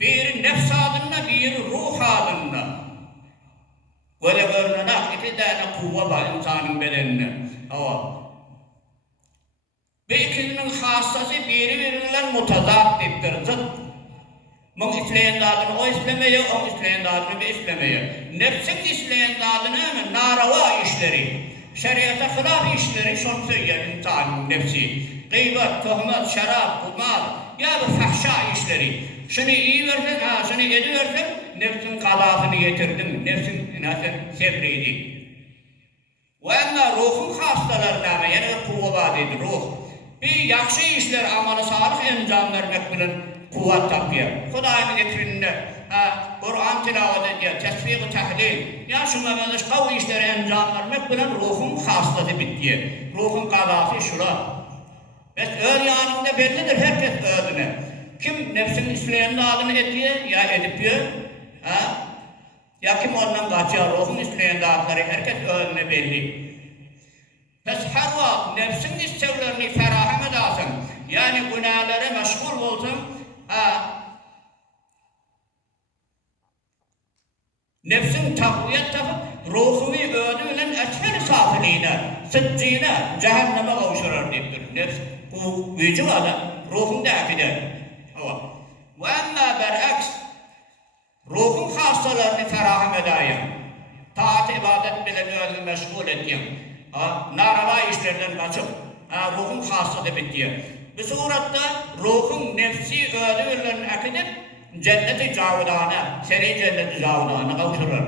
bir nefs adında, bir ruh adında. Böyle görünen iki tane kuvve var insanın bedenine. Ve ikisinin hassası birbirinden mutazattir, zıt. Mun isleyen adını o islemeye, o isleyen adını bir islemeye. Nefsin isleyen adını hemen narava işleri, şeriata hilaf işleri şunu söyleyen insanın nefsi. Gıybet, tuhmat, şarap, kumar, ya bu fahşa işleri. Şunu iyi versen, şunu yedi versen, nefsin kadasını getirdin, nefsin sebriydi. Ve ama ruhun hastalarına, yani kuvvet dedi ruh. Bir yakşı işler, amalı sağlık encanlar bilen kuvvet tapıyor. Hudayın getirinde, Kur'an tilavet ediyor, tesbih-i tahlil. Ya şu memeliş kavu işleri encanlar bilen ruhun hastası bitiyor. Ruhun kadası şura. Ve öl yanında bellidir herkes öldüne. Kim nefsin isleyen adını ediyor, ya edip diyor. Ya kim ondan kaçıyor, ruhun isleyen adları herkes öldüne belli. Pes her vakit nefsin istevlerini ferahem edasen, yani günahlara meşgul olsun, nefsin takviyet tapıp, ruhunu ödüyle esfer safiliğine, sıddîne, cehenneme kavuşurar deyiptir. Nefs, bu vücub adam, ruhun da akider. Ve emmâ ber'aks, ruhun hastalarını ferahem edayım, taat ibadet bile ödüle meşgul edeyim. Narava işlerden kaçıp ruhun hastalığı bitiyor. Bu surette ruhun nefsi ödüğünlerini akidip cenneti cavudana, seri cenneti cavudana kavuşurlar.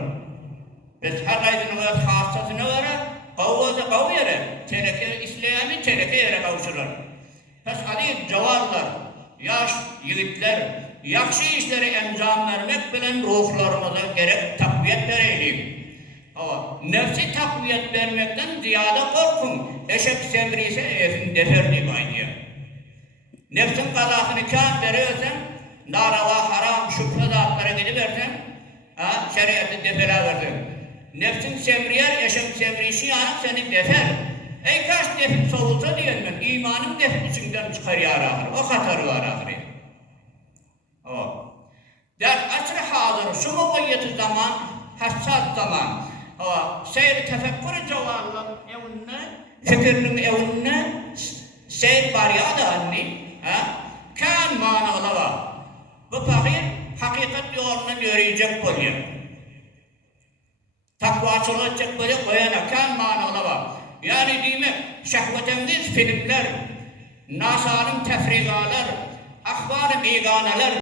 Biz her aydının hastasını vere, kavvazı kavu yere, teneke İslami teneke yere kavuşurlar. Pes hadi cavarlar, yaş yiğitler, yakşı işleri encam vermek bilen ruhlarımıza gerek takviyet vereyim. Nefsi takviyet vermekten ziyade korkun. Eşek semriyse efin defer diye. Nefsin kazasını kâh veriyorsan, narava, haram, şüphezatlara gidiversen, şeriatı defere versen. Nefsin semriyer, eşek semriyişi yani seni defer. Ey kaç defin soğulsa diyen ben, imanın defin içinden çıkarıyor ahir. O hatarı var ahir. Der asr-ı hazır, şu muvayyeti zaman, hassas zaman, seyr tefekkür cevallar evine, fikirinin evine seyr bariya da anni, kan manalı var. Bu fakir hakikat yolundan yürüyecek oluyor. Takvaçılığı edecek böyle koyana kan manalı var. Yani değil mi? Şehvetengiz filmler, NASA'nın tefrigalar, akhbar-ı biganeler,